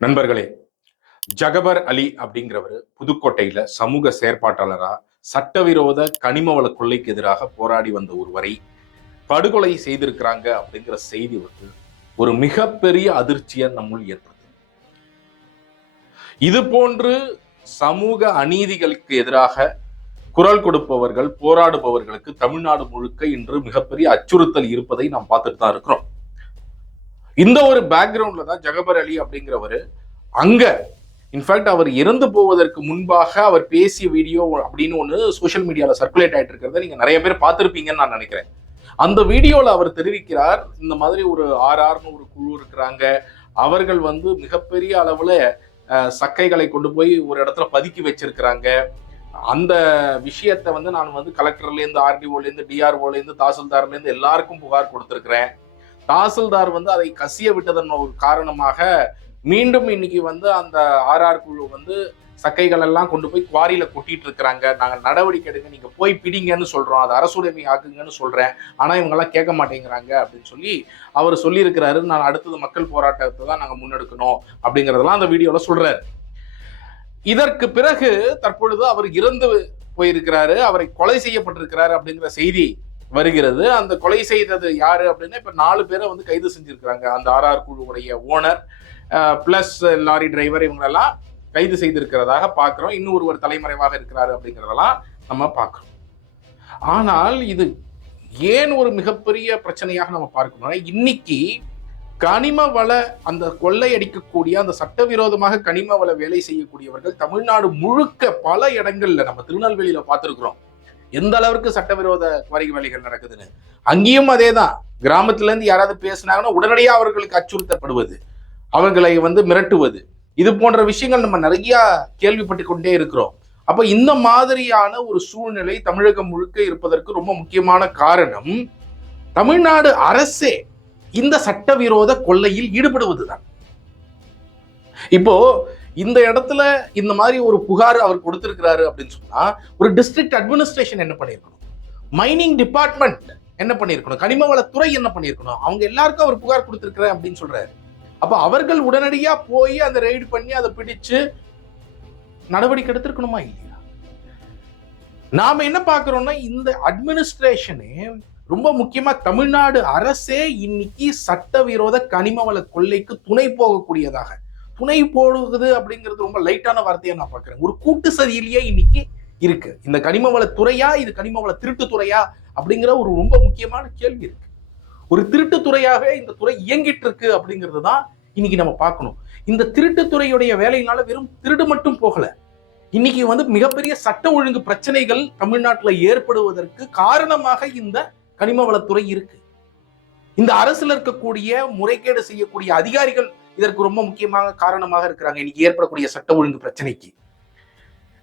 நண்பர்களே ஜகபர் அலி அப்படிங்கிறவர் புதுக்கோட்டையில சமூக செயற்பாட்டாளரா சட்டவிரோத கனிம வள கொள்ளைக்கு எதிராக போராடி வந்த ஒருவரை படுகொலை செய்திருக்கிறாங்க அப்படிங்கிற செய்தி வந்து ஒரு மிகப்பெரிய அதிர்ச்சியை நம்முள் ஏற்படுது இது போன்று சமூக அநீதிகளுக்கு எதிராக குரல் கொடுப்பவர்கள் போராடுபவர்களுக்கு தமிழ்நாடு முழுக்க இன்று மிகப்பெரிய அச்சுறுத்தல் இருப்பதை நாம் பார்த்துட்டு தான் இருக்கிறோம். இந்த ஒரு பேக்ரவுண்ட்ல தான் ஜகபர் அலி அப்படிங்கிறவர். அங்க இன்ஃபேக்ட் அவர் இறந்து போவதற்கு முன்பாக அவர் பேசிய வீடியோ அப்படின்னு ஒன்று சோஷியல் மீடியாவில் சர்க்குலேட் ஆகிட்டு இருக்கிறத நீங்கள் நிறைய பேர் பார்த்துருப்பீங்கன்னு நான் நினைக்கிறேன். அந்த வீடியோவில் அவர் தெரிவிக்கிறார் இந்த மாதிரி ஒரு ஆர்ஆர்னு ஒரு குழு இருக்கிறாங்க. அவர்கள் வந்து மிகப்பெரிய அளவில் சக்கைகளை கொண்டு போய் ஒரு இடத்துல பதுக்கி வச்சிருக்கிறாங்க. அந்த விஷயத்தை வந்து நான் வந்து கலெக்டர்லேருந்து ஆர்டிஓலேருந்து டிஆர்ஓலேருந்து தாசில்தார்லேருந்து எல்லாருக்கும் புகார் கொடுத்துருக்குறேன். தாசில்தார் வந்து அதை கசிய விட்டதன் ஒரு காரணமாக மீண்டும் இன்னைக்கு வந்து அந்த ஆர்ஆர் குழு வந்து சக்கைகள் எல்லாம் கொண்டு போய் குவாரியில கொட்டிட்டு இருக்கிறாங்க. நாங்கள் நடவடிக்கை எடுங்க நீங்க போய் பிடிங்கன்னு சொல்றோம். அது அரசுடைமை ஆக்குங்கன்னு சொல்றேன். ஆனா இவங்க எல்லாம் கேட்க மாட்டேங்கிறாங்க அப்படின்னு சொல்லி அவர் சொல்லியிருக்கிறாரு. நான் அடுத்தது மக்கள் போராட்டத்தை தான் நாங்கள் முன்னெடுக்கணும் அப்படிங்கறதெல்லாம் அந்த வீடியோல சொல்றாரு. இதற்கு பிறகு தற்பொழுது அவர் இறந்து போயிருக்கிறாரு. அவரை கொலை செய்யப்பட்டிருக்கிறாரு அப்படிங்கிற செய்தி வருகிறது. அந்த கொலை செய்தது யாரு அப்படின்னா இப்ப நாலு பேரை வந்து கைது செஞ்சிருக்கிறாங்க. அந்த ஆர்ஆர் குழுவுடைய ஓனர் பிளஸ் லாரி டிரைவர் இவங்களெல்லாம் கைது செய்திருக்கிறதாக பார்க்குறோம் இன்னும் ஒருவர் தலைமறைவாக இருக்கிறாரு அப்படிங்கிறதெல்லாம் நம்ம பார்க்குறோம் ஆனால் இது ஏன் ஒரு மிகப்பெரிய பிரச்சனையாக நம்ம பார்க்கணும்னா இன்னைக்கு கனிம வள அந்த கொள்ளையடிக்கக்கூடிய அந்த சட்டவிரோதமாக கனிம வள வேலை செய்யக்கூடியவர்கள் தமிழ்நாடு முழுக்க பல இடங்கள்ல நம்ம திருநெல்வேலியில பார்த்துருக்குறோம். எந்த அளவுக்கு சட்டவிரோத குவாரி வேலைகள் நடக்குதுன்னு. அங்கேயும் அதே தான் கிராமத்துல இருந்து யாராவது பேசினாங்கன்னா உடனடியாக அவர்களுக்கு அச்சுறுத்தப்படுவது அவர்களை வந்து மிரட்டுவது. இது போன்ற விஷயங்கள் நம்ம நிறைய கேள்விப்பட்டு கொண்டே இருக்கிறோம். அப்போ இந்த மாதிரியான ஒரு சூழ்நிலை தமிழகம் முழுக்க இருப்பதற்கு ரொம்ப முக்கியமான காரணம் தமிழ்நாடு அரசே இந்த சட்டவிரோத கொள்ளையில் ஈடுபடுவதுதான். இப்போ இந்த இடத்துல இந்த மாதிரி ஒரு புகார் அவர் கொடுத்திருக்கிறாரு அப்படின்னு சொன்னா ஒரு டிஸ்ட்ரிக்ட் அட்மினிஸ்ட்ரேஷன் என்ன பண்ணியிருக்கணும்? மைனிங் டிபார்ட்மெண்ட் என்ன பண்ணியிருக்கணும்? கனிம வளத்துறை என்ன பண்ணியிருக்கணும்? அவங்க எல்லாருக்கும் அவர் புகார் கொடுத்துருக்குறேன் அப்படின்னு சொல்றாரு. அப்ப அவர்கள் உடனடியா போய் அந்த ரெய்டு பண்ணி அதை பிடிச்சு நடவடிக்கை எடுத்திருக்கணுமா இல்லையா? நாம என்ன பார்க்கிறோம்னா இந்த அட்மினிஸ்ட்ரேஷனே ரொம்ப முக்கியமா தமிழ்நாடு அரசே இன்னைக்கு சட்டவிரோத கனிம வள கொள்ளைக்கு துணை போகக்கூடியதாக. துணை போடுவது அப்படிங்கிறது ரொம்ப லைட்டான வார்த்தையா நான் பார்க்குறேன். ஒரு கூட்டு சதியிலேயே இன்னைக்கு இருக்கு. இந்த கனிம வள துறையா இது கனிம வள திருட்டு துறையா அப்படிங்கிற ஒரு ரொம்ப முக்கியமான கேள்வி இருக்கு. ஒரு திருட்டு துறையாக இந்த துறை இயங்கிட்டு இருக்கு அப்படிங்கிறது தான் இன்னைக்கு நம்ம பார்க்கணும். இந்த திருட்டு துறையுடைய வேலையினால வெறும் திருடு மட்டும் போகல. இன்னைக்கு வந்து மிகப்பெரிய சட்ட ஒழுங்கு பிரச்சனைகள் தமிழ்நாட்டில் ஏற்படுவதற்கு காரணமாக இந்த கனிம வளத்துறை இருக்கு. இந்த அரசுல இருக்கக்கூடிய முறைகேடு செய்யக்கூடிய அதிகாரிகள் இதற்கு ரொம்ப முக்கியமாக காரணமாக இருக்கிறாங்க. இன்னைக்கு ஏற்படக்கூடிய சட்ட ஒழுங்கு பிரச்சனைக்கு.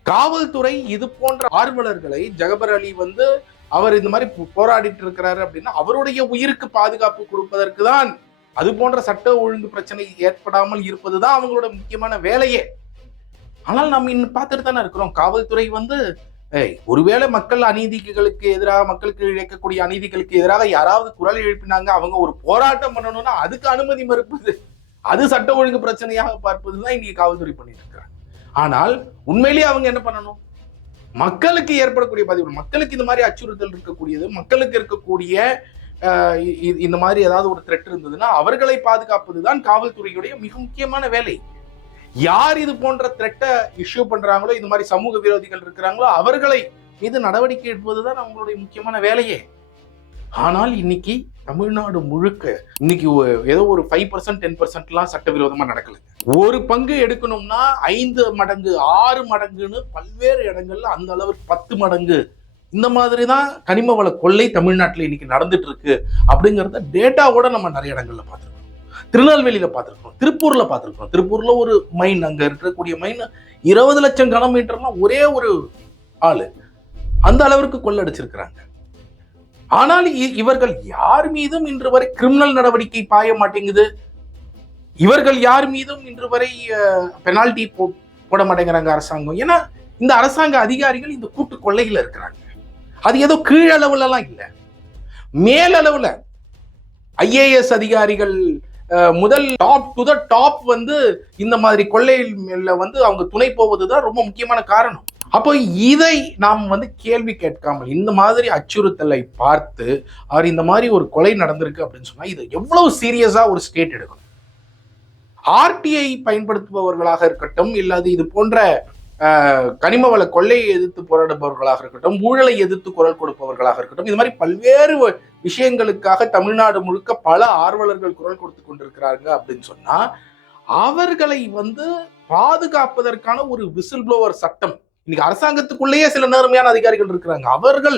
காவல்துறை இது போன்ற ஆர்வலர்களை ஜகபர் அலி வந்து அவர் இந்த மாதிரி போ- போராடிட்டு இருக்கிறாரு அப்படின்னா அவருடைய உயிருக்கு பாதுகாப்பு கொடுப்பதற்கு தான் அது போன்ற சட்ட ஒழுங்கு பிரச்சனை ஏற்படாமல் இருப்பது தான் அவங்களோட முக்கியமான வேலையே. ஆனால் நம்ம இன்னும் பார்த்துட்டு தானே இருக்கிறோம். காவல்துறை வந்து ஏய், ஒருவேளை மக்கள் அநீதிகளுக்கு எதிராக மக்களுக்கு இழைக்கக்கூடிய அநீதிகளுக்கு எதிராக யாராவது குரல் எழுப்பினாங்க அவங்க ஒரு போராட்டம் பண்ணணும்னா அதுக்கு அனுமதி மறுப்பது. அது சட்ட ஒழுங்கு பிரச்சனையாக பார்ப்பதுதான் இன்னைக்கு காவல்துறை பண்ணிட்டு இருக்கிறாங்க ஆனால் உண்மையிலேயே அவங்க என்ன பண்ணணும்? மக்களுக்கு ஏற்படக்கூடிய பாதிப்பு மக்களுக்கு இந்த மாதிரி அச்சுறுத்தல் இருக்கக்கூடியது மக்களுக்கு இருக்கக்கூடிய இந்த மாதிரி ஏதாவது ஒரு த்ரெட் இருந்ததுன்னா அவர்களை பாதுகாப்பது தான் காவல்துறையுடைய மிக முக்கியமான வேலை. யார் இது போன்ற த்ரெட்டை இஷ்யூ பண்றாங்களோ இந்த மாதிரி சமூக விரோதிகள் இருக்கிறாங்களோ அவர்களை மீது நடவடிக்கை எடுப்பது தான் அவங்களுடைய முக்கியமான வேலையே. ஆனால் இன்னைக்கு தமிழ்நாடு முழுக்க இன்னைக்கு ஏதோ ஒரு ஃபைவ் பர்சன்ட் டென் பர்சன்ட்லாம் சட்டவிரோதமாக நடக்கல. ஒரு பங்கு எடுக்கணும்னா ஐந்து மடங்கு ஆறு மடங்குன்னு பல்வேறு இடங்கள்ல அந்த அளவுக்கு பத்து மடங்கு. இந்த மாதிரி தான் கனிம வள கொள்ளை தமிழ்நாட்டில் இன்னைக்கு நடந்துட்டு இருக்கு அப்படிங்கிறத டேட்டாவோட நம்ம நிறைய இடங்கள்ல பார்த்துருக்கோம். திருநெல்வேலியில் பார்த்துருக்கோம் திருப்பூர்ல பார்த்துருக்கோம். திருப்பூர்ல ஒரு மைன் அங்கே இருக்கக்கூடிய மைன் இருபது லட்சம் கனமீட்டர்லாம் ஒரே ஒரு ஆள். அந்த அளவிற்கு கொள்ளடிச்சிருக்கிறாங்க ஆனால் இ- இவர்கள் யார் மீதும் இன்று வரை கிரிமினல் நடவடிக்கை பாய மாட்டேங்குது? இவர்கள் யார் மீதும் இன்று வரை பெனால்டி போட மாட்டேங்கிறாங்க அரசாங்கம். ஏன்னா இந்த அரசாங்க அதிகாரிகள் இந்த கூட்டு கொள்ளையில இருக்கிறாங்க. அது ஏதோ கீழளவுலலாம் இல்லை. மேலளவில் மேலளவுல ஐஏஎஸ் அதிகாரிகள் முதல் டாப் டு த டாப் வந்து இந்த மாதிரி கொள்ளையில் வந்து அவங்க துணை போவது தான் ரொம்ப முக்கியமான காரணம். அப்போ இதை நாம் வந்து கேள்வி கேட்காமல் இந்த மாதிரி அச்சுறுத்தலை பார்த்து அவர் இந்த மாதிரி ஒரு கொலை நடந்திருக்கு அப்படின்னு சொன்னால் இது எவ்வளவு சீரியஸாக ஒரு ஸ்டேட் எடுக்கணும்? ஆர்டிஐ பயன்படுத்துபவர்களாக இருக்கட்டும் இல்லாது இது போன்ற கனிம வள கொள்ளையை எதிர்த்து போராடுபவர்களாக இருக்கட்டும் ஊழலை எதிர்த்து குரல் கொடுப்பவர்களாக இருக்கட்டும் இது மாதிரி பல்வேறு விஷயங்களுக்காக தமிழ்நாடு முழுக்க பல ஆர்வலர்கள் குரல் கொடுத்து கொண்டிருக்கிறாங்க அப்படின்னு சொன்னா அவர்களை வந்து பாதுகாப்பதற்கான ஒரு விசில் ப்ளோவர் சட்டம் இன்னைக்கு அரசாங்கத்துக்குள்ளேயே சில நேர்மையான அதிகாரிகள் இருக்கிறாங்க. அவர்கள்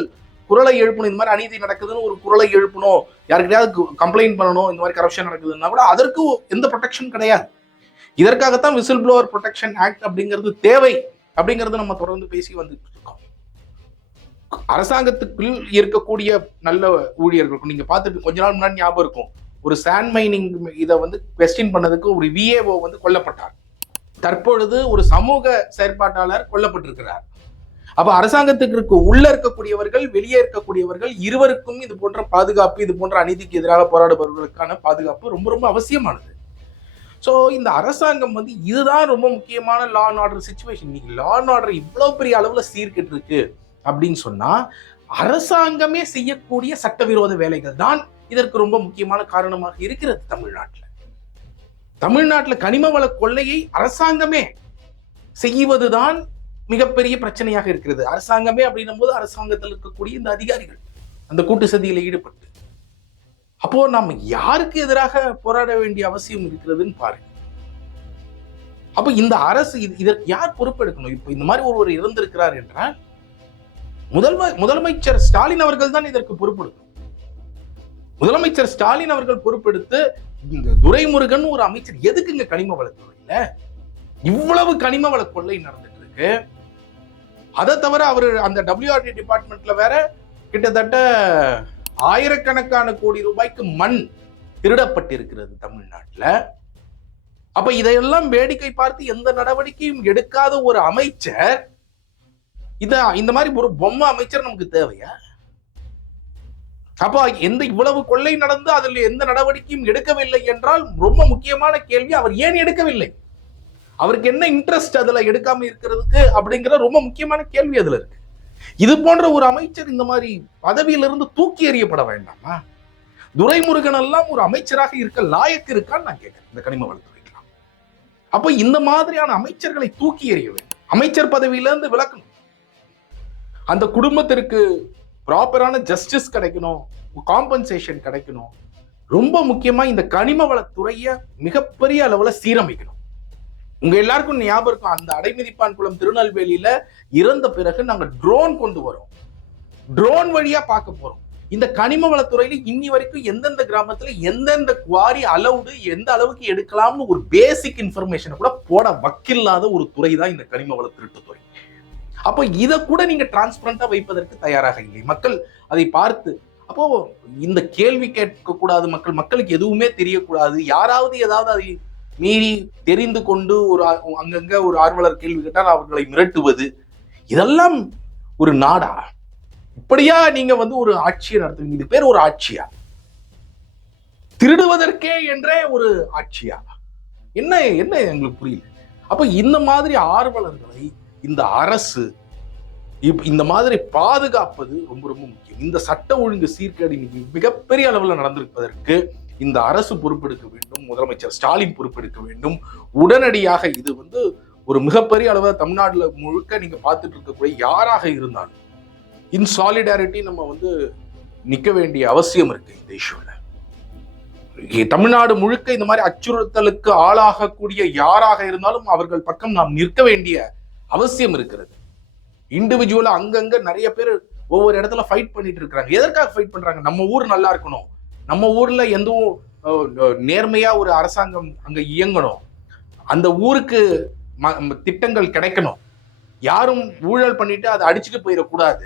குரலை எழுப்பணும். இந்த மாதிரி அநீதி நடக்குதுன்னு ஒரு குரலை எழுப்பணும். யாருக்கிட்டையாவது கம்ப்ளைண்ட் பண்ணணும். இந்த மாதிரி கரப்ஷன் நடக்குதுன்னா கூட அதற்கு எந்த ப்ரொடெக்ஷன் கிடையாது. இதற்காகத்தான் விசில் ப்ளோவர் ப்ரொடெக்ஷன் ஆக்ட் அப்படிங்கிறது தேவை அப்படிங்கிறது நம்ம தொடர்ந்து பேசி வந்துட்டு இருக்கோம் அரசாங்கத்துக்குள் இருக்கக்கூடிய நல்ல ஊழியர்கள் நீங்க பார்த்துட்டு கொஞ்ச நாள் முன்னாடி ஞாபகம் இருக்கும். ஒரு சாண்ட் மைனிங் இதை வந்து கொஸ்டின் பண்ணதுக்கு ஒரு விஏஓ வந்து கொல்லப்பட்டார். தற்பொழுது ஒரு சமூக செயற்பாட்டாளர் கொல்லப்பட்டிருக்கிறார். அப்ப அரசாங்கத்துக்கு உள்ள இருக்கக்கூடியவர்கள் வெளியே இருக்கக்கூடியவர்கள் இருவருக்கும் இது போன்ற பாதுகாப்பு இது போன்ற அநீதிக்கு எதிராக போராடுபவர்களுக்கான பாதுகாப்பு ரொம்ப ரொம்ப அவசியமானது. ஸோ இந்த அரசாங்கம் வந்து இதுதான் ரொம்ப முக்கியமான லா அண்ட் ஆர்டர் சுச்சுவேஷன் இன்னைக்கு லா அண்ட் ஆர்டர் இவ்வளோ பெரிய அளவில் சீர்கெட்டு இருக்கு அப்படின்னு சொன்னால் அரசாங்கமே செய்யக்கூடிய சட்டவிரோத வேலைகள் தான் இதற்கு ரொம்ப முக்கியமான காரணமாக இருக்கிறது தமிழ்நாட்டில். தமிழ்நாட்டில் கனிம வள கொள்ளையை அரசாங்கமே செய்வதுதான் மிகப்பெரிய பிரச்சனையாக இருக்கிறது. அரசாங்கமே அப்படின்னும் போது அரசாங்கத்தில் இருக்கக்கூடிய இந்த அதிகாரிகள் அந்த கூட்டு சதியில் ஈடுபட்டு. அப்போ நம்ம யாருக்கு எதிராக போராட வேண்டிய அவசியம் இருக்கிறதுன்னு பாருங்க. அப்ப இந்த அரசு இது- இதற்கு யார் பொறுப்பெடுக்கணும்? இப்போ இந்த மாதிரி ஒருவர் இறந்திருக்கிறார் என்றால் முதல்வ முதலமைச்சர் ஸ்டாலின் அவர்கள் தான் இதற்கு பொறுப்பெடுக்கணும். முதலமைச்சர் ஸ்டாலின் அவர்கள் பொறுப்பெடுத்து இந்த துரைமுருகன் ஒரு அமைச்சர். எதுக்குங்க கனிம வளத்துறையில இவ்வளவு கனிம வள கொள்ளை நடந்துட்டு இருக்கு. அதை தவிர அவர் அந்த டபிள்யூஆர்டி டிபார்ட்மெண்ட்ல வேற கிட்டத்தட்ட ஆயிரக்கணக்கான கோடி ரூபாய்க்கு மண் திருடப்பட்டிருக்கிறது தமிழ்நாட்டில். அப்ப இதையெல்லாம் வேடிக்கை பார்த்து எந்த நடவடிக்கையும் எடுக்காத ஒரு அமைச்சர் இத இந்த மாதிரி ஒரு பொம்மை அமைச்சர் நமக்கு தேவையா? அப்போ எந்த இவ்வளவு கொள்ளை நடந்து அதில் எந்த நடவடிக்கையும் எடுக்கவில்லை என்றால் ரொம்ப முக்கியமான கேள்வி அவர் ஏன் எடுக்கவில்லை? அவருக்கு என்ன இன்ட்ரெஸ்ட் அதுல எடுக்காம இருக்கிறதுக்கு அப்படிங்கிற ரொம்ப முக்கியமான கேள்வி அதுல இருக்கு. இது போன்ற ஒரு அமைச்சர் இந்த மாதிரி பதவியிலிருந்து தூக்கி எறியப்பட வேண்டாமா? துரைமுருகன் எல்லாம் ஒரு அமைச்சராக இருக்க லாயக்கு இருக்கான்னு நான் கேட்கிறேன். இந்த கனிம வளத்துறைக்கலாம் அப்ப இந்த மாதிரியான அமைச்சர்களை தூக்கி எறிய வேண்டும். அமைச்சர் பதவியிலிருந்து விளக்கணும் அந்த குடும்பத்திற்கு ப்ராப்பரான ஜஸ்டிஸ் கிடைக்கணும் காம்பன்சேஷன் கிடைக்கணும். ரொம்ப முக்கியமா இந்த கனிம வளத்துறையை மிகப்பெரிய அளவுல சீரமைக்கணும். உங்க எல்லாருக்கும் ஞாபகம் இருக்கும் அந்த அடைமிதிப்பான் குளம் திருநெல்வேலியில இறந்த பிறகு நாங்க ட்ரோன் கொண்டு வரோம். ட்ரோன் வழியா பார்க்க போறோம். இந்த கனிம வளத்துறையில இன்னி வரைக்கும் எந்தெந்த கிராமத்துல எந்தெந்த குவாரி அளவுடு எந்த அளவுக்கு எடுக்கலாம்னு ஒரு பேசிக் இன்ஃபர்மேஷனை கூட போட வக்கில்லாத ஒரு துறை தான் இந்த கனிம வள திருட்டு துறை. அப்போ இதை கூட நீங்க டிரான்ஸ்பரண்டா வைப்பதற்கு தயாராக இல்லை. மக்கள் அதை பார்த்து அப்போ இந்த கேள்வி கேட்க கூடாது மக்கள் மக்களுக்கு எதுவுமே தெரியக்கூடாது. யாராவது ஏதாவது அதை மீறி தெரிந்து கொண்டு ஒரு அங்கங்க ஒரு ஆர்வலர் கேள்வி கேட்டால் அவர்களை மிரட்டுவது இதெல்லாம் ஒரு நாடா? இப்படியா நீங்க வந்து ஒரு ஆட்சியை நடத்துவீங்க இது பேர் ஒரு ஆட்சியா? திருடுவதற்கே என்றே ஒரு ஆட்சியா? என்ன என்ன எங்களுக்கு புரியல. அப்ப இந்த மாதிரி ஆர்வலர்களை இந்த அரசு இப்- இந்த மாதிரி பாதுகாப்பது ரொம்ப ரொம்ப முக்கியம். இந்த சட்ட ஒழுங்கு சீர்கேடு இன்னைக்கு மிகப்பெரிய அளவில் நடந்திருப்பதற்கு இந்த அரசு பொறுப்பெடுக்க வேண்டும் முதலமைச்சர் ஸ்டாலின் பொறுப்பெடுக்க வேண்டும். உடனடியாக இது வந்து ஒரு மிகப்பெரிய அளவில் தமிழ்நாட்டில் முழுக்க நீங்கள் பார்த்துட்டு இருக்கக்கூடிய யாராக இருந்தாலும் இன் சாலிடாரிட்டி நம்ம வந்து நிற்க வேண்டிய அவசியம் இருக்கு இந்த இஷ்யூவில் தமிழ்நாடு முழுக்க இந்த மாதிரி அச்சுறுத்தலுக்கு ஆளாகக்கூடிய யாராக இருந்தாலும் அவர்கள் பக்கம் நாம் நிற்க வேண்டிய அவசியம் இருக்கிறது. இண்டிவிஜுவலா அங்கங்க நிறைய பேர் ஒவ்வொரு இடத்துல ஃபைட் பண்ணிட்டு இருக்கிறாங்க. எதற்காக ஃபைட் பண்றாங்க? நம்ம ஊர் நல்லா இருக்கணும். நம்ம ஊர்ல எந்தவும் நேர்மையா ஒரு அரசாங்கம் அங்க இயங்கணும். அந்த ஊருக்கு ம- திட்டங்கள் கிடைக்கணும். யாரும் ஊழல் பண்ணிட்டு அதை அடிச்சுட்டு போயிடக்கூடாது.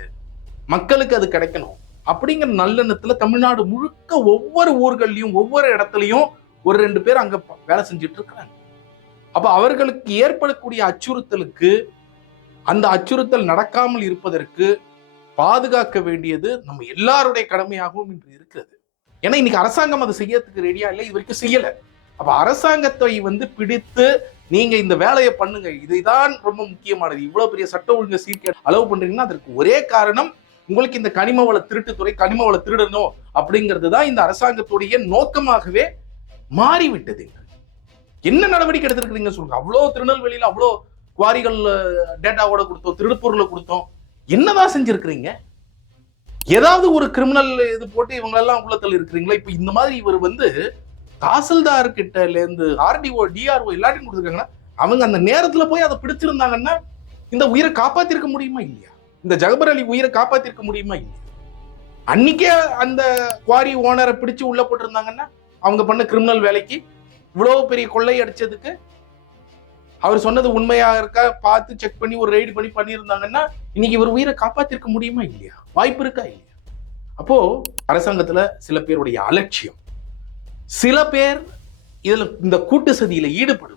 மக்களுக்கு அது கிடைக்கணும். அப்படிங்கிற நல்லெண்ணத்துல தமிழ்நாடு முழுக்க ஒவ்வொரு ஊர்கள்லயும் ஒவ்வொரு இடத்துலயும் ஒரு ரெண்டு பேர் அங்க வேலை செஞ்சுட்டு இருக்கிறாங்க. அப்ப அவர்களுக்கு ஏற்படக்கூடிய அச்சுறுத்தலுக்கு அந்த அச்சுறுத்தல் நடக்காமல் இருப்பதற்கு பாதுகாக்க வேண்டியது நம்ம எல்லாருடைய கடமையாகவும் இன்று இருக்கிறது. ஏன்னா இன்னைக்கு அரசாங்கம் அதை செய்யறதுக்கு ரெடியா இல்லை இது வரைக்கும் செய்யல. அப்ப அரசாங்கத்தை வந்து பிடித்து நீங்க இந்த வேலையை பண்ணுங்க. இதுதான் ரொம்ப முக்கியமானது. இவ்வளவு பெரிய சட்ட ஒழுங்கு சீர்கே அளவு பண்றீங்கன்னா அதற்கு ஒரே காரணம் உங்களுக்கு இந்த கனிம வள திருட்டுத்துறை கனிம வள திருடணும் அப்படிங்கிறது தான் இந்த அரசாங்கத்துடைய நோக்கமாகவே மாறிவிட்டது. என்ன நடவடிக்கை எடுத்திருக்கிறீங்க சொல்லுங்க. அவ்வளோ திருநெல்வேலியில அவ்வளோ குவாரிகள் டேட்டாவோட கொடுத்தோம் திருப்பூர்ல கொடுத்தோம். என்னதான் செஞ்சிருக்கிறீங்க? ஏதாவது ஒரு கிரிமினல் இது போட்டு இவங்க எல்லாம் உள்ளத்தில் இருக்கிறீங்களா? இப்போ இந்த மாதிரி இவர் வந்து தாசில்தார் கிட்டலேருந்து ஆர்டிஓ டிஆர்ஓ எல்லாத்தையும் கொடுத்துருக்காங்கன்னா அவங்க அந்த நேரத்தில் போய் அதை பிடிச்சிருந்தாங்கன்னா இந்த உயிரை காப்பாத்திருக்க முடியுமா இல்லையா? இந்த ஜகபர் அலி உயிரை காப்பாத்திருக்க முடியுமா இல்லையா? அன்னைக்கே அந்த குவாரி ஓனரை பிடிச்சு உள்ள போட்டிருந்தாங்கன்னா அவங்க பண்ண கிரிமினல் வேலைக்கு இவ்வளவு பெரிய கொள்ளை அடிச்சதுக்கு அவர் சொன்னது உண்மையா இருக்கா? பார்த்து செக் பண்ணி ஒரு ரைடு பண்ணி பண்ணியிருந்தாங்கன்னா இன்னைக்கு இவர் உயிரை காப்பாத்திருக்க முடியுமா இல்லையா? வாய்ப்பு இருக்கா இல்லையா? அப்போ அரசாங்கத்துல சில பேருடைய அலட்சியம். சில பேர் இதுல இந்த கூட்டு சதியில ஈடுபடுவது.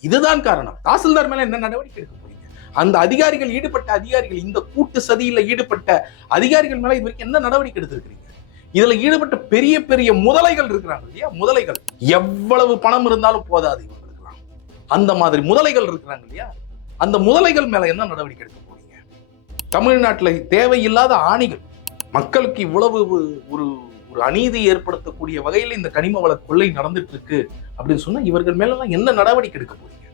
இதுதான் காரணம். தாசில்தார் மேல என்ன நடவடிக்கை எடுக்க போறீங்க? அந்த அதிகாரிகள் ஈடுபட்ட அதிகாரிகள் இந்த கூட்டு சதியில ஈடுபட்ட அதிகாரிகள் மேல இது வரைக்கும் என்ன நடவடிக்கை எடுத்திருக்கிறீங்க? இதுல ஈடுபட்ட பெரிய பெரிய முதலைகள் இருக்கிறாங்க இல்லையா? முதலைகள். எவ்வளவு பணம் இருந்தாலும் போதாது இவங்களுக்குலாம் அந்த மாதிரி முதலைகள் இருக்கிறாங்க இல்லையா? அந்த முதலைகள் மேல என்ன நடவடிக்கை எடுக்க போறீங்க? தமிழ்நாட்டில் தேவையில்லாத ஆணிகள் மக்களுக்கு இவ்வளவு ஒரு ஒரு அநீதி ஏற்படுத்தக்கூடிய வகையில் இந்த கனிம வள கொள்ளை நடந்துட்டு இருக்கு அப்படின்னு சொன்னா இவர்கள் மேலெல்லாம் என்ன நடவடிக்கை எடுக்க போறீங்க?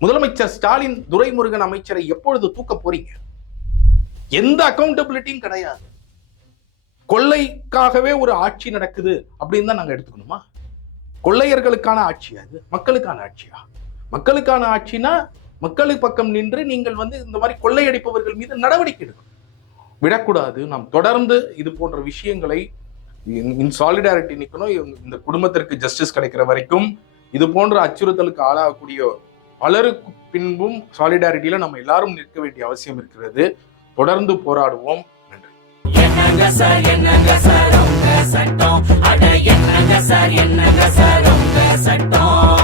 முதலமைச்சர் ஸ்டாலின் துரைமுருகன் அமைச்சரை எப்பொழுது தூக்க போறீங்க? எந்த அக்கௌண்டபிலிட்டியும் கிடையாது. கொள்ளைக்காகவே ஒரு ஆட்சி நடக்குது அப்படின்னு தான் நாங்கள் எடுத்துக்கணுமா? கொள்ளையர்களுக்கான ஆட்சி அது மக்களுக்கான ஆட்சியா? மக்களுக்கான ஆட்சினா மக்களுக்கு பக்கம் நின்று நீங்கள் வந்து இந்த மாதிரி கொள்ளையடிப்பவர்கள் மீது நடவடிக்கை எடுக்கணும். விடக்கூடாது நாம் தொடர்ந்து இது போன்ற விஷயங்களை இன் சாலிடாரிட்டி நிற்கணும் இந்த குடும்பத்திற்கு ஜஸ்டிஸ் கிடைக்கிற வரைக்கும் இது போன்ற அச்சுறுத்தலுக்கு ஆளாகக்கூடிய பலருக்கு பின்பும் சாலிடாரிட்டியில நம்ம எல்லாரும் நிற்க வேண்டிய அவசியம் இருக்கிறது. தொடர்ந்து போராடுவோம். என்னங்க சார் என்னங்க சார்? உங்க சட்டம். அட என்னங்க சார்? என்னங்க சார்? உங்க சட்டம்.